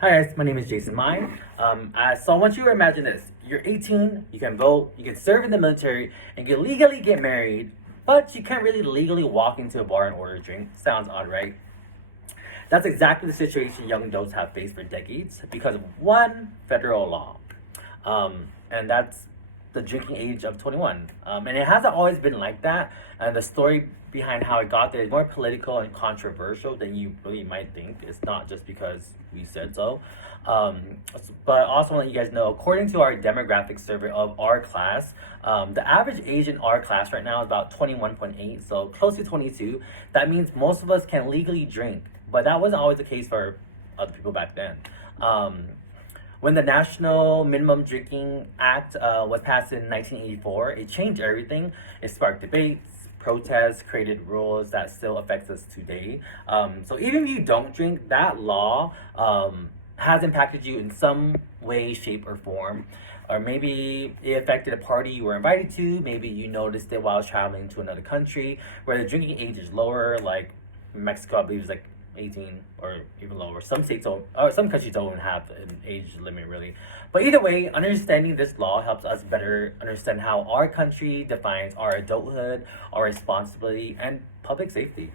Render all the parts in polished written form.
Hi guys, my name is Jason Mai. So I want you to imagine this. You're 18, you can vote, you can serve in the military, and you can legally get married, but you can't really legally walk into a bar and order a drink. Sounds odd, right? That's exactly the situation young adults have faced for decades because of one federal law. And that's the drinking age of 21. And it hasn't always been like that. And the story behind how it got there is more political and controversial than you really might think. It's not just because we said so. But I also want to let you guys know, according to our demographic survey of our class, the average age in our class right now is about 21.8, so close to 22. That means most of us can legally drink, but that wasn't always the case for other people back then. When the National Minimum Drinking Act was passed in 1984, it changed everything. It sparked debates, protests, created rules that still affects us today. So even if you don't drink, that law has impacted you in some way, shape, or form. Or maybe it affected a party you were invited to. Maybe you noticed it while traveling to another country where the drinking age is lower, like Mexico, I believe, is like 18 or even lower. Some states don't, or some countries don't even have an age limit really. But either way, understanding this law helps us better understand how our country defines our adulthood, our responsibility, and public safety.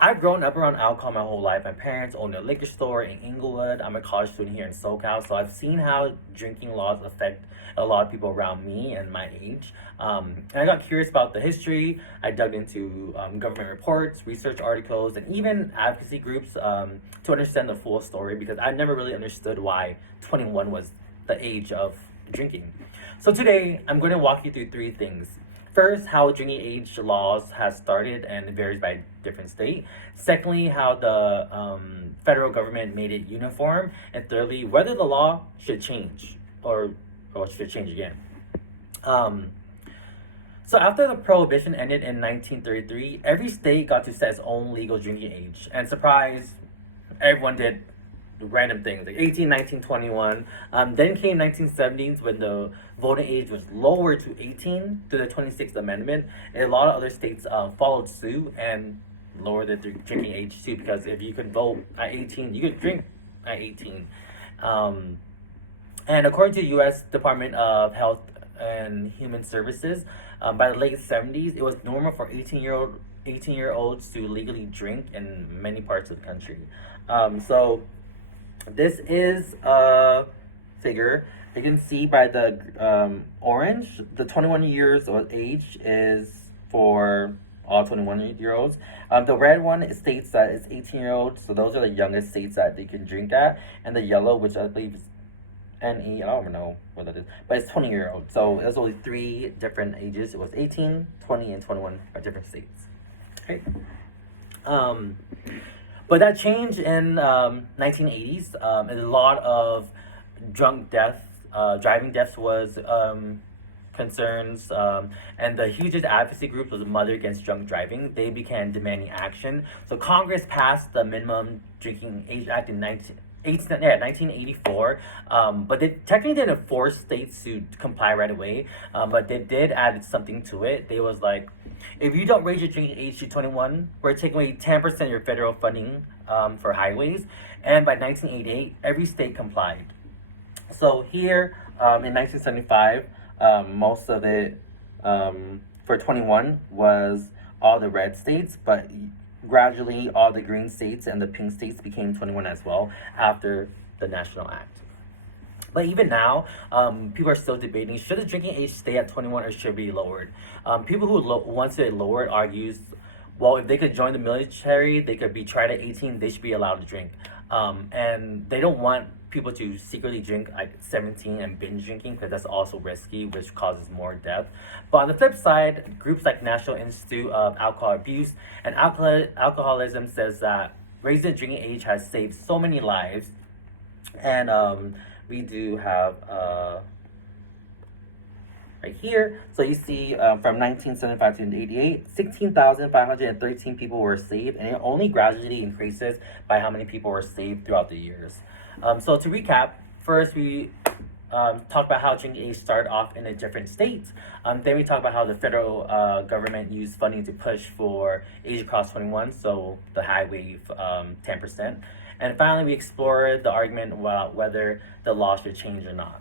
I've grown up around alcohol my whole life. My parents owned a liquor store in Inglewood. I'm a college student here in SoCal, so I've seen how drinking laws affect a lot of people around me and my age. And I got curious about the history. I dug into government reports, research articles, and even advocacy groups to understand the full story because I never really understood why 21 was the age of drinking. So today, I'm going to walk you through three things. First, how drinking age laws has started and it varies by different state. Secondly, how the federal government made it uniform. And thirdly, whether the law should change or should change again. So after the prohibition ended in 1933, every state got to set its own legal drinking age. And surprise, everyone did random things like 18, 19, 21. Then came 1970s when the voting age was lowered to 18 through the 26th Amendment. And a lot of other states followed suit and lowered the drinking age too, because if you could vote at 18, you could drink at 18. And according to the U.S. Department of Health and Human Services, by the late 70s, it was normal for 18-year-olds to legally drink in many parts of the country. So this is a figure. You can see by the orange, the 21 years of age is for all 21-year-olds. The red one states that it's 18-year-olds, so those are the youngest states that they can drink at. And the yellow, which I believe is NE, I don't even know what that is, but it's 20-year-olds. So there's only three different ages. It was 18, 20, and 21 are different states. Okay. But that changed in 1980s, and a lot of drunk deaths, driving deaths was concerns, and the hugest advocacy group was the Mother Against Drunk Driving. They began demanding action. So Congress passed the Minimum Drinking Age Act in 1984, but they technically didn't force states to comply right away, but they did add something to it. They was like, if you don't raise your drinking age to 21, we're taking away 10% of your federal funding for highways. And by 1988, every state complied. So here in 1975, most of it for 21 was all the red states, but gradually all the green states and the pink states became 21 as well after the National Act. But even now, people are still debating, should the drinking age stay at 21 or should it be lowered? People who want it lowered argues, well, if they could join the military, they could be tried at 18, they should be allowed to drink. And they don't want people to secretly drink at 17 and binge drinking because that's also risky, which causes more death. But on the flip side, groups like National Institute of Alcohol Abuse and Alcoholism says that raising the drinking age has saved so many lives. And we do have right here. So you see from 1975 to 88, 16,513 people were saved, and it only gradually increases by how many people were saved throughout the years. So to recap, first we talk about how drinking age started off in a different state. Then we talk about how the federal government used funding to push for age across 21, so the high wave 10%. And finally, we explore the argument about whether the law should change or not.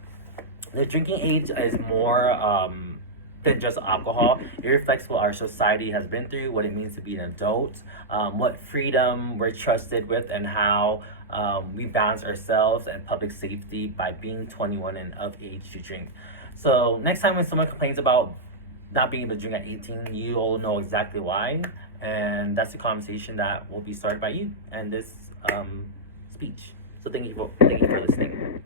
The drinking age is more than just alcohol. It reflects what our society has been through, what it means to be an adult, what freedom we're trusted with, and how we balance ourselves and public safety by being 21 and of age to drink. So next time when someone complains about not being able to drink at 18, you all know exactly why, and that's the conversation that will be started by you and this speech. So thank you for listening.